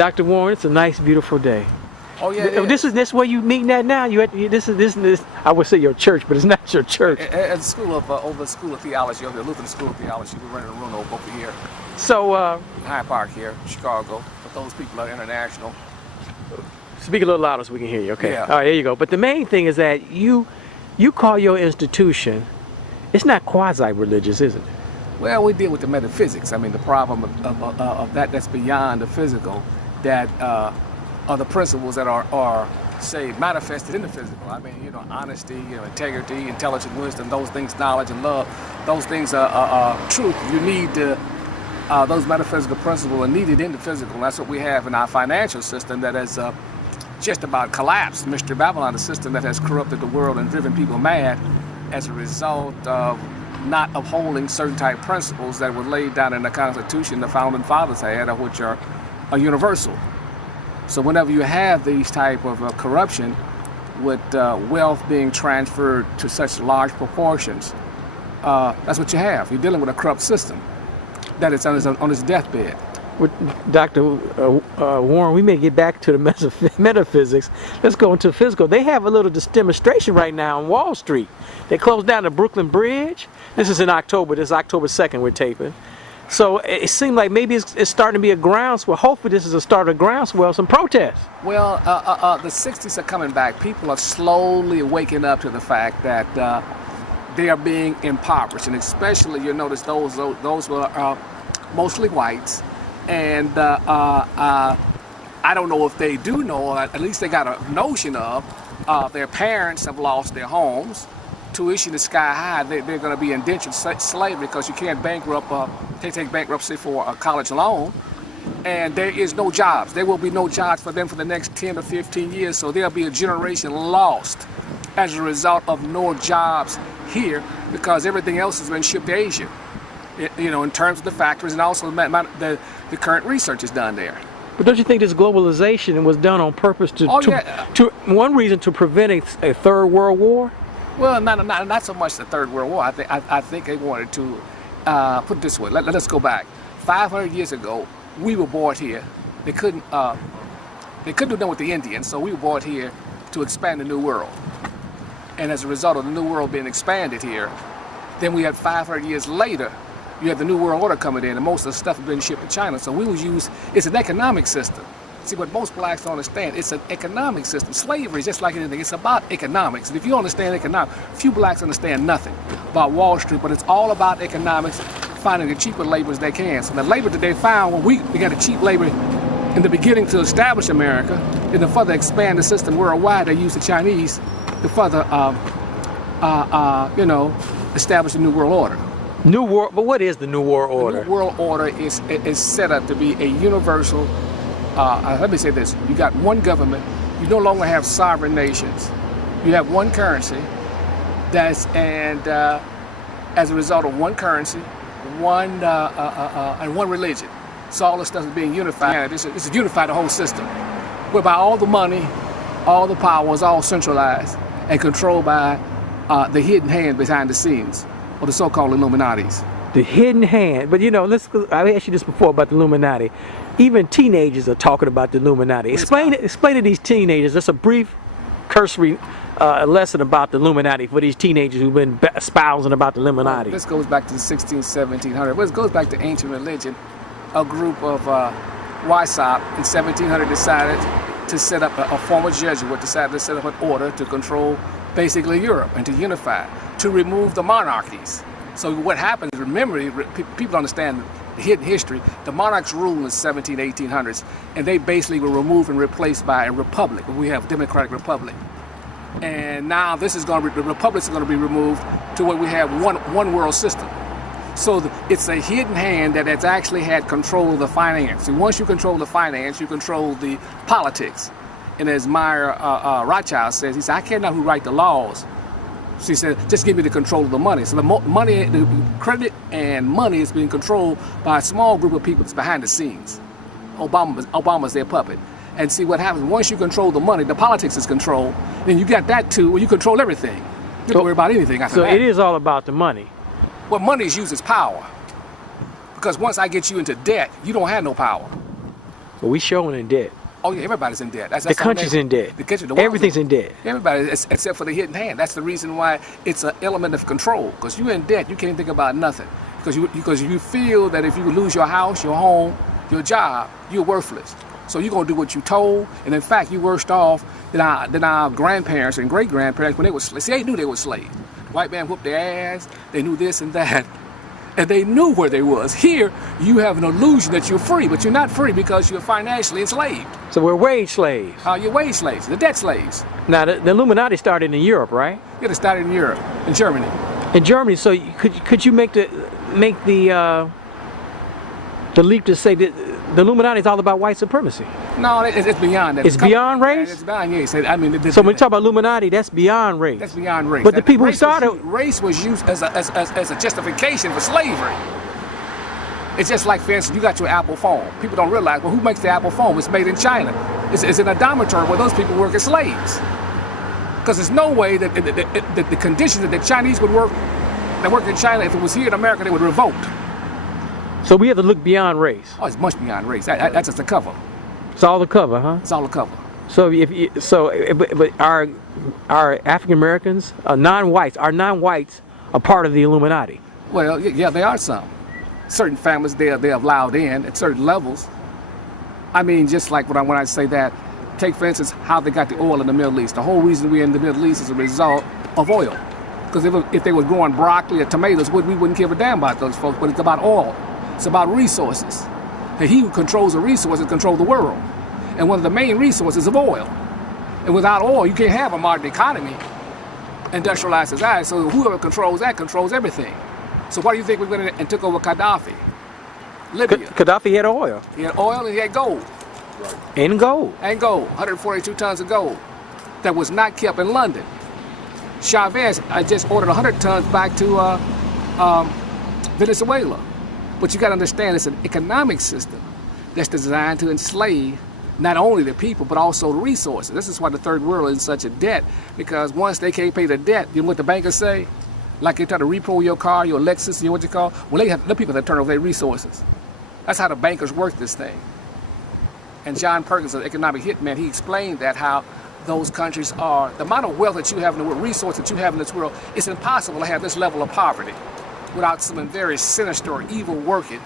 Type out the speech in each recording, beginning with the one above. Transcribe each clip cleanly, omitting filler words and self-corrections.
Dr. Warren, it's a nice, beautiful day. Oh yeah. This where you meeting at now? This. I would say your church, but it's not your church. At the school of over the School of Theology, over the Lutheran School of Theology, we're running a room over here. So Hyde Park here, Chicago. But those people are international. Speak a little louder so we can hear you. Okay. Yeah. All right, there you go. But the main thing is that you call your institution. It's not quasi-religious, is it? Well, we deal with the metaphysics. I mean, the problem of that's beyond the physical, that are the principles that are say manifested in the physical. I mean, honesty, integrity, intelligence, wisdom, those things, knowledge and love, those things are truth. You need those metaphysical principles are needed in the physical. And that's what we have in our financial system that has just about collapsed. Mystery Babylon, the system that has corrupted the world and driven people mad as a result of not upholding certain type principles that were laid down in the Constitution the founding fathers had, which are universal. So whenever you have these type of corruption with wealth being transferred to such large proportions, that's what you have. You're dealing with a corrupt system that is on its deathbed. With Dr. Warren, we may get back to the metaphysics. Let's go into physical. They have a little demonstration right now on Wall Street. They closed down the Brooklyn Bridge. This is in October. This is October 2nd we're taping. So it seemed like maybe it's starting to be a groundswell. Hopefully this is a start of groundswell, some protests. Well, the 60s are coming back. People are slowly waking up to the fact that they are being impoverished. And especially, you notice those were mostly whites. And I don't know if they do know, or at least they got a notion of, their parents have lost their homes. Tuition is sky high. They're going to be indentured slavery because you can't take bankruptcy for a college loan. And there is no jobs. There will be no jobs for them for the next 10 or 15 years. So there'll be a generation lost as a result of no jobs here because everything else has been shipped to Asia. In terms of the factories and also the current research is done there. But don't you think this globalization was done on purpose to one reason to prevent a third world war? Well, not so much the Third World War. I think they wanted to put it this way. Let us go back. 500 years ago, we were brought here. They couldn't do that with the Indians, so we were brought here to expand the New World. And as a result of the New World being expanded here, then we had 500 years later, you had the New World Order coming in, and most of the stuff had been shipped to China. So we was used. It's an economic system. See, what most blacks don't understand, it's an economic system. Slavery is just like anything. It's about economics. And if you understand economics, few blacks understand nothing about Wall Street, but it's all about economics, finding the cheaper labor as they can. So the labor that they found when we got a cheap labor in the beginning to establish America, and to further expand the system worldwide, they used the Chinese to further, establish the New World Order. New World, but what is the New World Order? The New World Order is set up to be a universal. Let me say this: you got one government. You no longer have sovereign nations. You have one currency. As a result of one currency, and one religion. So all this stuff is being unified. It's unified the whole system, whereby all the money, all the power is all centralized and controlled by the hidden hand behind the scenes, or the so-called Illuminatis. The hidden hand. But I asked you this before about the Illuminati. Even teenagers are talking about the Illuminati. Explain to these teenagers, just a brief cursory lesson about the Illuminati for these teenagers who've been espousing about the Illuminati. Well, this goes back to the 1700s. Well, it goes back to ancient religion. A group of Wysop in 1700 decided to set up, a former Jesuit decided to set up an order to control basically Europe and to unify, to remove the monarchies. So what happens, remember, people understand the hidden history, the monarchs ruled in the 1800s, and they basically were removed and replaced by a republic. We have a democratic republic. And now the republics are going to be removed to where we have one world system. So it's a hidden hand that has actually had control of the finance. And once you control the finance, you control the politics. And as Meyer Rothschild says, he said, I care not who write the laws. She said, just give me the control of the money. So the credit and money is being controlled by a small group of people that's behind the scenes. Obama's their puppet. And see what happens, once you control the money, the politics is controlled, then you got that too, where you control everything. You don't worry about anything after that. So it is all about the money. Well, money is used as power. Because once I get you into debt, you don't have no power. But we showing in debt. Oh yeah, everybody's in debt. The country's in debt. The country, the world's Everything's in debt. Everybody, except for the hidden hand. That's the reason why it's an element of control. Because you're in debt, you can't think about nothing. Because you feel that if you lose your house, your home, your job, you're worthless. So you're gonna do what you're told, and in fact, you're worse off than our grandparents and great grandparents when they were slaves. See, they knew they were slaves. The white man whooped their ass. They knew this and that. And they knew where they was. Here, you have an illusion that you're free, but you're not free because you're financially enslaved. So we're wage slaves. You're wage slaves, the debt slaves. Now, the Illuminati started in Europe, right? Yeah, they started in Europe, in Germany. In Germany, so could you make the leap to say that the Illuminati is all about white supremacy? No, it's beyond that. It's beyond race? It's beyond race. I mean, so when you talk about Illuminati, that's beyond race. That's beyond race. But the people who started race was used as a justification for slavery. It's just like, for instance, you got your Apple phone. People don't realize, well, who makes the Apple phone? It's made in China. It's in a dormitory where those people work as slaves. Because there's no way that the conditions that the Chinese would work, that work in China, if it was here in America, they would revolt. So we have to look beyond race. Oh, it's much beyond race. That's just the cover. It's all the cover, huh? It's all the cover. So but our African Americans, non-whites, are part of the Illuminati. Well, yeah, there are some. Certain families they're allowed in at certain levels. I mean, just like when I say that, take for instance how they got the oil in the Middle East. The whole reason we're in the Middle East is a result of oil. Because if they were growing broccoli or tomatoes, we wouldn't give a damn about those folks. But it's about oil. It's about resources. And he who controls the resources controls the world. And one of the main resources is oil. And without oil, you can't have a modern economy, industrialized society. So whoever controls that controls everything. So why do you think we went in and took over Gaddafi? Libya. Gaddafi had oil. He had oil and he had gold. Right. And gold. And gold. 142 tons of gold that was not kept in London. Chavez just ordered 100 tons back to Venezuela. But you got to understand, it's an economic system that's designed to enslave not only the people, but also the resources. This is why the third world is in such a debt, because once they can't pay the debt, you know what the bankers say? Like they try to repo your car, your Lexus, you know what you call? Well, they have the people that turn over their resources. That's how the bankers work this thing. And John Perkins, an economic hitman, he explained that how those countries are, the amount of wealth that you have in the world, resources that you have in this world, it's impossible to have this level of poverty without something very sinister or evil working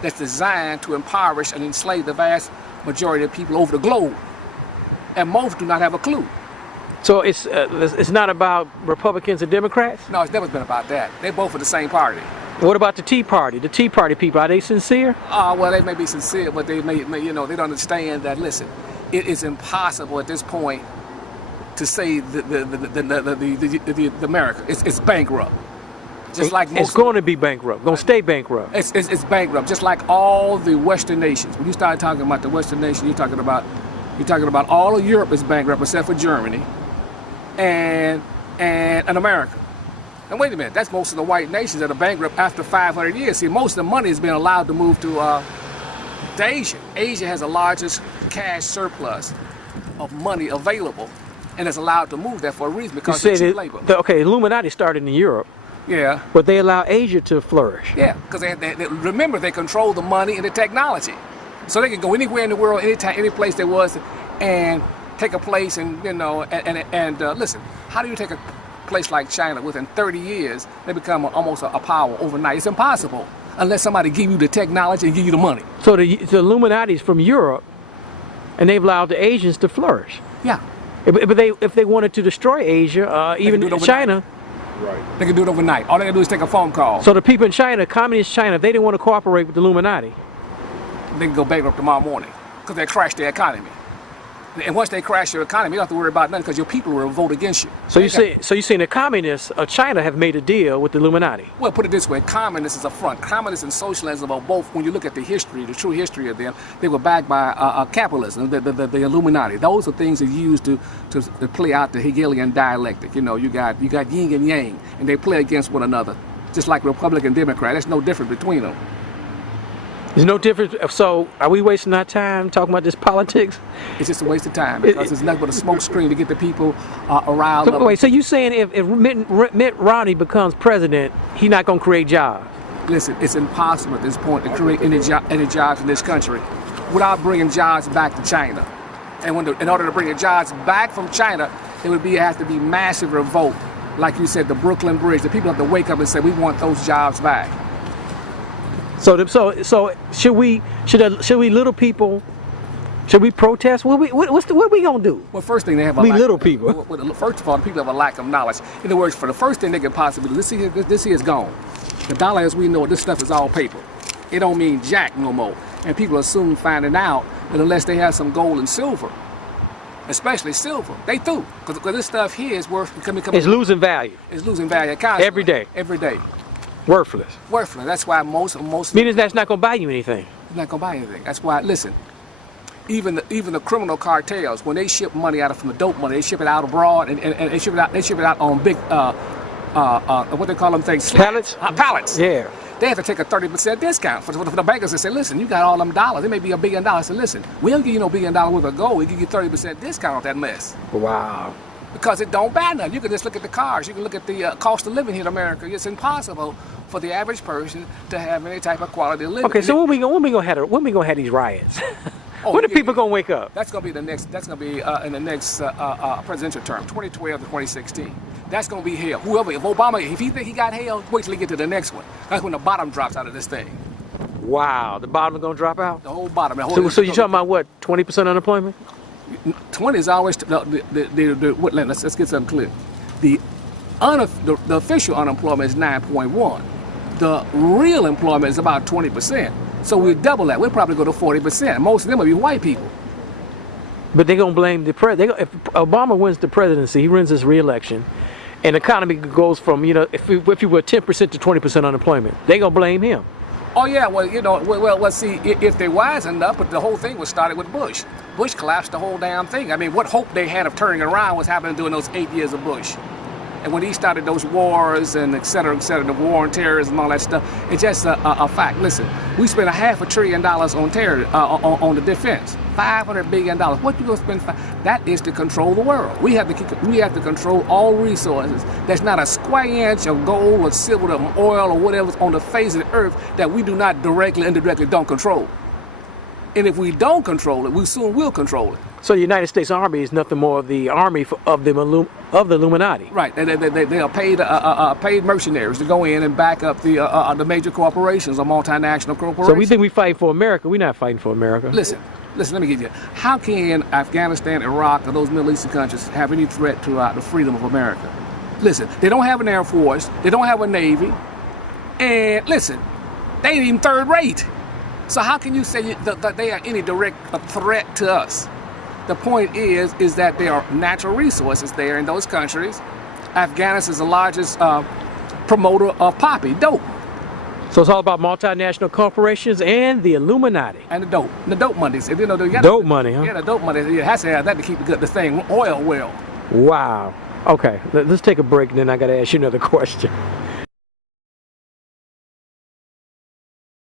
that's designed to impoverish and enslave the vast majority of people over the globe. And most do not have a clue. So it's not about Republicans and Democrats? No, it's never been about that. They're both for the same party. What about the Tea Party? The Tea Party people, are they sincere? Well, they may be sincere, but they may they don't understand that, listen, it is impossible at this point to say the America. It's bankrupt. Just like most, it's going to be bankrupt. Going to stay bankrupt. It's bankrupt. Just like all the Western nations. When you start talking about the Western nation, you're talking about all of Europe is bankrupt except for Germany, and America. And wait a minute, that's most of the white nations that are bankrupt after 500 years. See, most of the money has been allowed to move to Asia. Asia has the largest cash surplus of money available, and is allowed to move there for a reason, because of cheap labor. Okay, Illuminati started in Europe. Yeah. But they allow Asia to flourish. Yeah, because they remember, they control the money and the technology. So they can go anywhere in the world, anytime, any place there was, and take a place and, listen, how do you take a place like China? Within 30 years, they become almost a power overnight. It's impossible unless somebody give you the technology and give you the money. So the Illuminati is from Europe, and they've allowed the Asians to flourish. Yeah. But if they wanted to destroy Asia, even China, right, they can do it overnight. All they can do is take a phone call. So the people in China, communist China, if they didn't want to cooperate with the Illuminati, they can go bankrupt tomorrow morning because they crash their economy. And once they crash your economy, you don't have to worry about nothing because your people will revolt against you. So you're saying the communists of China have made a deal with the Illuminati? Well, put it this way, communists is a front. Communists and socialism are both, when you look at the history, the true history of them, they were backed by capitalism, the Illuminati. Those are things that used to play out the Hegelian dialectic. You know, you got yin and yang, and they play against one another. Just like Republican and Democrat, there's no difference between them. There's no difference. So are we wasting our time talking about this politics? It's just a waste of time because it's nothing but a smoke screen to get the people riled up. Wait, so you saying if Mitt Romney becomes president, he's not going to create jobs? Listen, it's impossible at this point to create any jobs in this country. without bringing jobs back to China. And in order to bring the jobs back from China, there would have to be massive revolt. Like you said, the Brooklyn Bridge. The people have to wake up and say, we want those jobs back. So should we little people? Should we protest? What are we gonna do? Well, first thing they have little people. First of all, the people have a lack of knowledge. In other words, for the first thing they could possibly do, this here is gone. The dollar, as we know, this stuff is all paper. It don't mean jack no more. And people are soon finding out that unless they have some gold and silver, especially silver, they through. Because this stuff here is worth becoming. It's losing value. It's losing value constantly. Every day. Every day. Worthless. Worthless. That's why most. Meaning that's not gonna buy you anything. It's not gonna buy anything. That's why. Listen. Even the criminal cartels, when they ship money out from the dope money, they ship it out abroad and they ship it out on big what they call them things, pallets. Pallets. Yeah. They have to take a 30% discount for the bankers. They say, listen, you got all them dollars. It may be $1 billion. I said, listen, we don't give you no $1 billion worth of gold. We give you 30% discount on that mess. Wow. Because it don't buy nothing. You can just look at the cars. You can look at the cost of living here in America. It's impossible for the average person to have any type of quality of living. Okay, so when we gonna have these riots? When are people gonna wake up? That's gonna be the next. That's gonna be in the next presidential term, 2012 to 2016. That's gonna be hell. Whoever, if Obama, if he think he got hell, wait till he get to the next one. That's when the bottom drops out of this thing. Wow, the bottom is gonna drop out. The whole bottom. So you're talking about what? 20% unemployment? 20 is always let's get something clear. The official unemployment is 9.1. The real employment is about 20%. So we double that. We'll probably go to 40%. Most of them will be white people. But they're gonna blame the president. If Obama wins the presidency, he wins his re-election, and the economy goes from if you were 10% to 20% unemployment, they're gonna blame him. Oh yeah, well, let's see if they're wise enough. But the whole thing was started with Bush. Bush collapsed the whole damn thing. I mean, what hope they had of turning around was happening during those 8 years of Bush. And when he started those wars and et cetera, the war on terrorism and all that stuff, it's just a fact. Listen, we spent $500 billion on terror, on the defense. $500 billion. What you gonna spend? That is to control the world. We have to control all resources. There's not a square inch of gold or silver or oil or whatever's on the face of the earth that we do not directly, indirectly don't control. And if we don't control it, we soon will control it. So the United States Army is nothing more the army of the Illuminati. Right. They are paid mercenaries to go in and back up the major corporations or multinational corporations. So we think we fight for America. We're not fighting for America. Listen, let me get you. How can Afghanistan, Iraq, or those Middle Eastern countries have any threat to the freedom of America? Listen, they don't have an Air Force. They don't have a Navy. And listen, they ain't even third rate. So how can you say that they are any direct threat to us? The point is that there are natural resources there in those countries. Afghanistan is the largest promoter of poppy, dope. So it's all about multinational corporations and the Illuminati. And the dope money. Dope money, huh? Yeah, the dope money. It has to have that to keep the thing oil well. Wow. Okay, let's take a break and then I got to ask you another question.